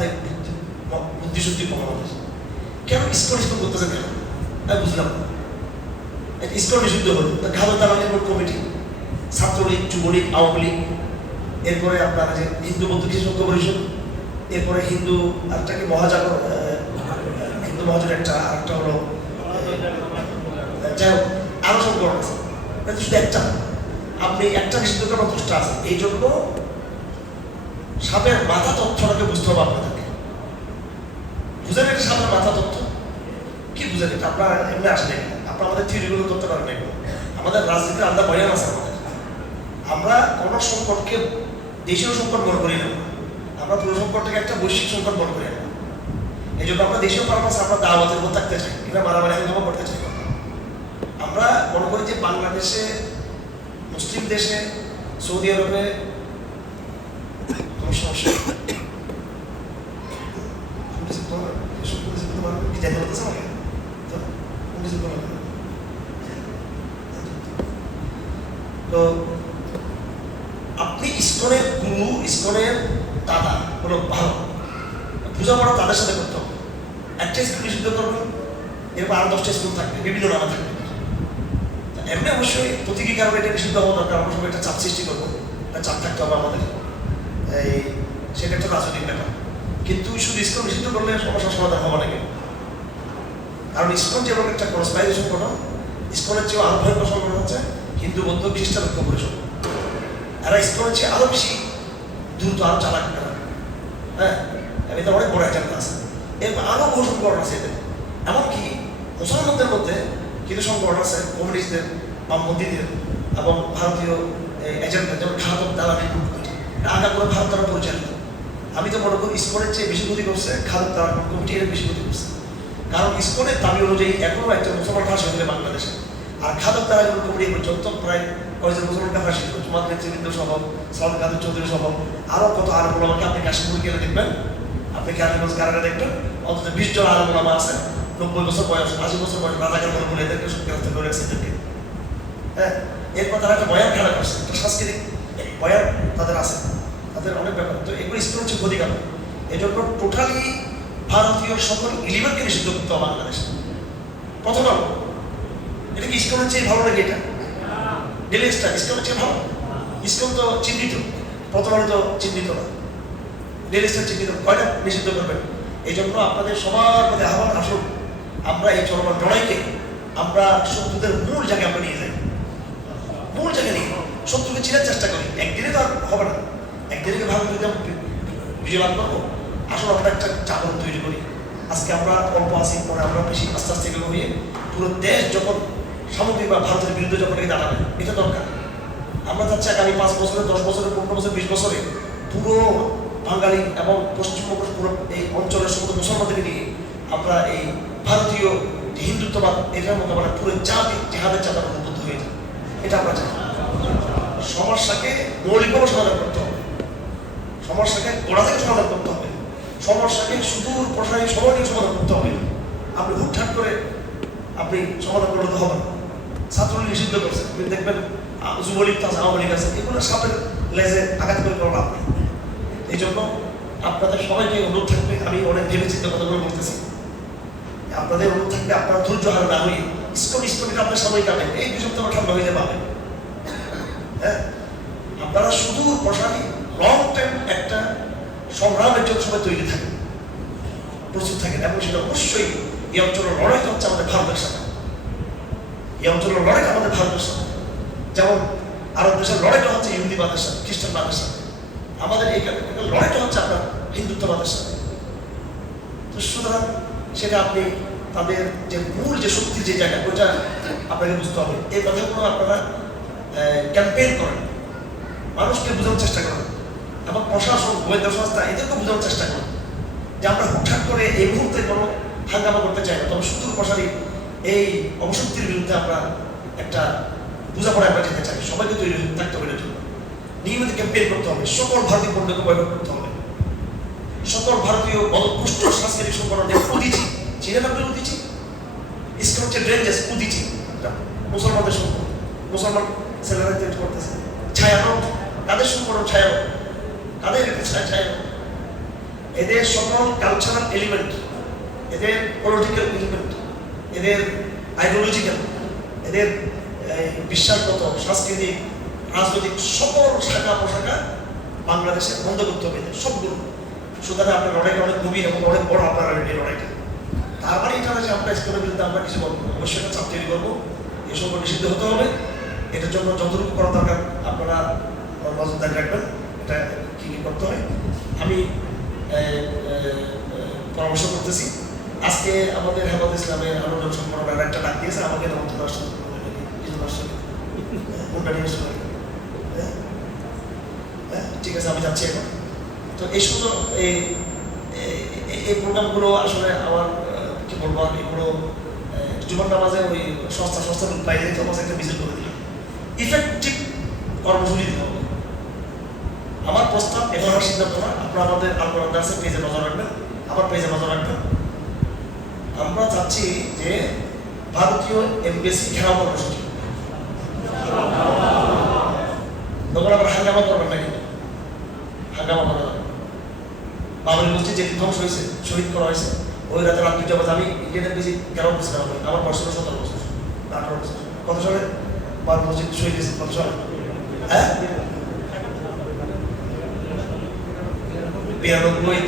মাথায় বুদ্ধি শুদ্ধি কম আমাদের কেন ইস্কন করতেছে কেন? আমি বুঝলাম একটা ইস্কন নিষিদ্ধ হলো ঘালো তালানি বোর্ড কমিটি ছাত্রলীগ, যুবলীগ, আওয়ামী লীগ, এরপরে আপনার যে হিন্দু বৌদ্ধ কৃষ্ণ পরিষদ, এরপরে হিন্দু আরেকটা কি মহাজাগর হিন্দু মহাজন একটা, আরেকটা হলো যাই হোক, আরও সংকলন আছে। শুধু একটা। আপনি একটা নিষিদ্ধ করার দোষটা আছে। এই জন্য সাপের মাথা তথ্যটাকে বুঝতে হবে আপনাদেরকে? বুঝেন এটা সাপের মাথা তথ্য? কি বুঝেন এটা? আপনারা এমনি আসলে আপনারা আমাদের থিওরিগুলো করতে পারেন। আমাদের রাজনীতির আলাদা বয়ান আছে আমাদের। আমরা কোনো সংকটকে দেশীয় সংকট মনে করি না আমরা। পুরো সংকটটাকে একটা বৈশ্বিক সংকট মনে করি না এই জন্য আমরা দেশীয় পারপাস আমরা দাওয়াতের উপর থাকতে চাই। এটা মারামারি হাঙ্গামা করতে চাই। আমরা মনে করি যে বাংলাদেশে, মুসলিম দেশে, সৌদি আরবে কোনো সমস্যা নেই। পুলিশে তোমার এসব পুলিশে তোমার কি যেতে বলতেছে পুলিশে তো আপনি ইস্কনের গুরু, ইস্কনের দাদা হলো ভালো বোঝাপড়া তাদের সাথে করতে হবে। একটা স্কুল নিষিদ্ধ করবেন এরপর আরও দশটা স্কুল থাকবে, বিভিন্ন নামে থাকবে। এমনি অবশ্যই প্রতীকী কারণে এটা নিষিদ্ধ হওয়া দরকার, আমরা সবাই একটা চাপ সৃষ্টি করব। একটা চাপ থাকতে হবে আমাদের। এই সেটা একটা রাজনৈতিক ব্যাপার কিন্তু শুধু ইস্কন নিষিদ্ধ করলে সমস্যার সমাধান হবে না কেন? কারণ ইস্কন যেমন একটা ক্রসবাইজ সংগঠন ইস্কনের চেয়েও আরও ভয়ঙ্কর সংগঠন হচ্ছে হিন্দু, বৌদ্ধ, খ্রিস্টান ঐক্য পরিষদ। এরা ইস্কনের চেয়ে আরও বেশি দ্রুত আরও চালাক হ্যাঁ? এটা অনেক বড় এজেন্ডা আছে এরপর আরও বহু সংগঠন আছে এদের। এমনকি মুসলমানদের মধ্যে কিছু সংগঠন আছে, কমিউনিস্টদের, বামপন্থীদের এবং ভারতীয় এজেন্ডা যেমন খাদক দালালি কমিটি আগা করে ভারত দ্বারা পরিচালিত আমি তো মনে করি ইস্কনের চেয়ে বেশি ক্ষতি করছে, খাদক দালাল কমিটি এর বেশি ক্ষতি করছে। কারণ ইস্কনের দাবি অনুযায়ী এখনও একটা মুসলমান ফাঁসি হলে বাংলাদেশে। আর খাদক দালাল কমিটি পর্যন্ত প্রায় কয়েকজন মুসলমানকে ফাঁসি দিল তোমার নেতৃবৃন্দ সালাম কাদের চৌধুরী সহ, আরও কত আরও আমাকে আপনি কাশ্মীর গেলে দেখবেন? আপনি কেরানীগঞ্জ কারাগারে দেখবেন? অন্তত বিশ জন আলম ওলামা আছে, নব্বই বছর বয়স, আশি বছর বয়স রাজাকার বলে এদেরকে সব করে এদেরকে। হ্যাঁ এরপর তারা একটা বয়ান খেলা করছে, একটা সাংস্কৃতিক বয়ান তাদের আছে, তাদের অনেক ব্যাপার। তো এগুলো স্কুল হচ্ছে ক্ষতি কারণ এই জন্য টোটালি ভারতীয় সকল ইলিভারকে নিষিদ্ধ করতে হবে বাংলাদেশে। প্রথম এটা কি ইস্কনের চেয়ে ভালো নাকি এটা? ডেলি ইস্কনের চেয়ে ভালো? ইস্কন তো চিহ্নিত, প্রথম তো চিহ্নিত না। ডেলি চিহ্নিত, কয়টা নিষিদ্ধ করবেন? এই জন্য আপনাদের সবার মধ্যে আহ্বান, আসুন। আমরা এই চলমান লড়াইকে, আমরা শত্রুদের মূল জায়গায় আমরা নিয়ে যাই। মূল জায়গায় নিয়ে শত্রুকে চিনার চেষ্টা করি। একদিনে তো আর হবে না। একদিনে ভালো যদি আমরা বি- বিজয় লাভ করব। আসুন আমরা একটা জাগরণ তৈরি করি। আজকে আমরা অল্প আসি পরে আমরা বেশি আস্তে আস্তে এগুলো হয়ে পুরো দেশ যখন সামগ্রিক বা ভারতের বিরুদ্ধে যখন এগিয়ে দাঁড়াবে, এটা দরকার। আমরা চাচ্ছি আগামী পাঁচ বছরে, দশ বছরে, পনেরো বছর, বিশ বছরে পুরো বাঙালি এবং পশ্চিমবঙ্গ পুরো এই অঞ্চলের সমস্ত মুসলমানদেরকে নিয়ে আমরা এই ভারতীয় হিন্দুত্ববাদ, এটার মতো মানে পুরো জাতি জেহাদের চাঁদা উদ্বুদ্ধ হয়ে যায় এটা আমরা চাই। সমস্যাকে মৌলিকভাবে সমাধান করতে হবে। সমস্যাকে গোড়া থেকে সমাধান করতে হবে। সমস্যাকে সুদূর প্রসারী সময় সমাধান করতে হবে। আপনি হুটহাট করে আপনি সমাধান করলে তো হবে না। ছাত্রলীগ নিষিদ্ধ করছে। আপনি দেখবেন যুবলীগ আছে আওয়ামী লীগ আছে। এগুলো সাপের লেজে আঘাত করে কোনো লাভ নেই। এই জন্য আপনাদের সবাইকে অনুরোধ থাকবে, আমি অনেক ভেবে চিন্তা কথাগুলো বলতেছি। আপনাদের অনুরোধ থাকবে, আপনারা ধৈর্য হার না হয়ে ইস্কন ইস্কনকে আপনার সময় কাটেন এই দুই সপ্তাহ ঠান্ডা হয়ে যাবে হ্যাঁ। আপনারা শুধু প্রসারী লং টাইম একটা সংগ্রামের জন্য সবাই তৈরি থাকেন প্রস্তুত থাকেন এবং সেটা অবশ্যই এই অঞ্চলের লড়াইটা হচ্ছে আমাদের ভারতের সাথে। এই অঞ্চলের লড়াইটা আমাদের ভারতের সাথে। যেমন আরব দেশের লড়াইটা হচ্ছে ইহুদিবাদের সাথে, খ্রিস্টানবাদের সাথে। আমাদের এই লড়াইটা হচ্ছে আপনার হিন্দুত্ববাদের সাথে। তো সুতরাং সেটা আপনি তাদের যে মূল যে শক্তি যে জায়গা ওইটা আপনাকে বুঝতে হবে। এই কথাগুলো আপনারা ক্যাম্পেইন করেন। মানুষকে বোঝানোর চেষ্টা করেন। এবং প্রশাসন, গোয়েন্দা সংস্থা এদেরকে বোঝানোর চেষ্টা করেন। যে আমরা হুটহাট করে এই মুহূর্তে কোনো হাঙ্গামা করতে চাই না। তবে সুদূর প্রসারী এই অবশক্তির বিরুদ্ধে আমরা একটা বোঝাপড়া আমরা যেতে চাই। সবাইকে তৈরি থাকতে হবে জন্য। নিয়মিত ক্যাম্পেইন করতে হবে। সকল ভারতীয় পণ্যকে বয়কট করতে হবে। সকল ভারতীয় অদপুষ্ট সাংস্কৃতিক সংগঠনের উদিচি চিনেন আপনি উদিচি ইসলাম হচ্ছে ড্রেঞ্জেস উদিচি, মুসলমানদের সংগঠন। মুসলমান ছেলেরা তৈরি করতেছে। ছায়ানট কাদের সংগঠন ছায়ানট কাদের এটা ছায়া ছায়ানট এদের সকল কালচারাল এলিমেন্ট এদের পলিটিক্যাল এলিমেন্ট এদের আইডিওলজিক্যাল এদের বিশ্বাসগত, সাংস্কৃতিক, রাজনৈতিক সকল শাখা পোশাখা বাংলাদেশে বন্ধ করতে হবে সবগুলো। সুতরাং আপনার লড়াইটা অনেক গভীর এবং অনেক বড় আপনার এই লড়াইটা তার মানে এটা যে আমরা ইস্কনের বিরুদ্ধে আমরা কিছু বলব। অবশ্যই একটা চাপ তৈরি করব। এসব নিষিদ্ধ হতে হবে। এটার জন্য যতটুকু করা দরকার আপনারা নজরদারি রাখবেন এটা কি কি করতে হয় আমি পরামর্শ করতেছি। আজকে আমাদের হেফাজ ইসলামের আলোচনা সম্পর্কে একটা ডাক দিয়েছে আমাকে নিয়ে আসতে হ্যাঁ? হ্যাঁ, ঠিক আছে আমি যাচ্ছি এখন। তো এই সুযোগ এই এই- প্রোগ্রামগুলো আসলে আমার কি বলব এগুলো জীবন নামাজে ওই সংস্থা সংস্থা বাইরে তোমার একটা মিছিল করে দিলাম ইফেক্টিভ কর্মসূচি দিতে হবে। আমার প্রস্তাব এখন আমার সিদ্ধান্ত না, আপনারা আমাদের আলমোড়া দাসের পেজে নজর রাখবেন, আমার পেজে নজর রাখবেন। আমরা চাচ্ছি যে ভারতীয় এমবেসি ঘেরাও কর্মসূচি তখন আবার হাঙ্গামা করবেন না কিন্তু হাঙ্গামা করা যাবে। বাবরি মসজিদ যে ধ্বংস হয়েছে, শহীদ করা হয়েছে, ওই রাতে রাত দুইটা বাজে আমি ইন্ডিয়ান এমবেসি কেন করছিলাম আমার ছিল সতেরো বছর, আঠারো বছর। কত সালে? বাবরি মসজিদ শহীদ কত সালে হ্যাঁ বিরানব্বই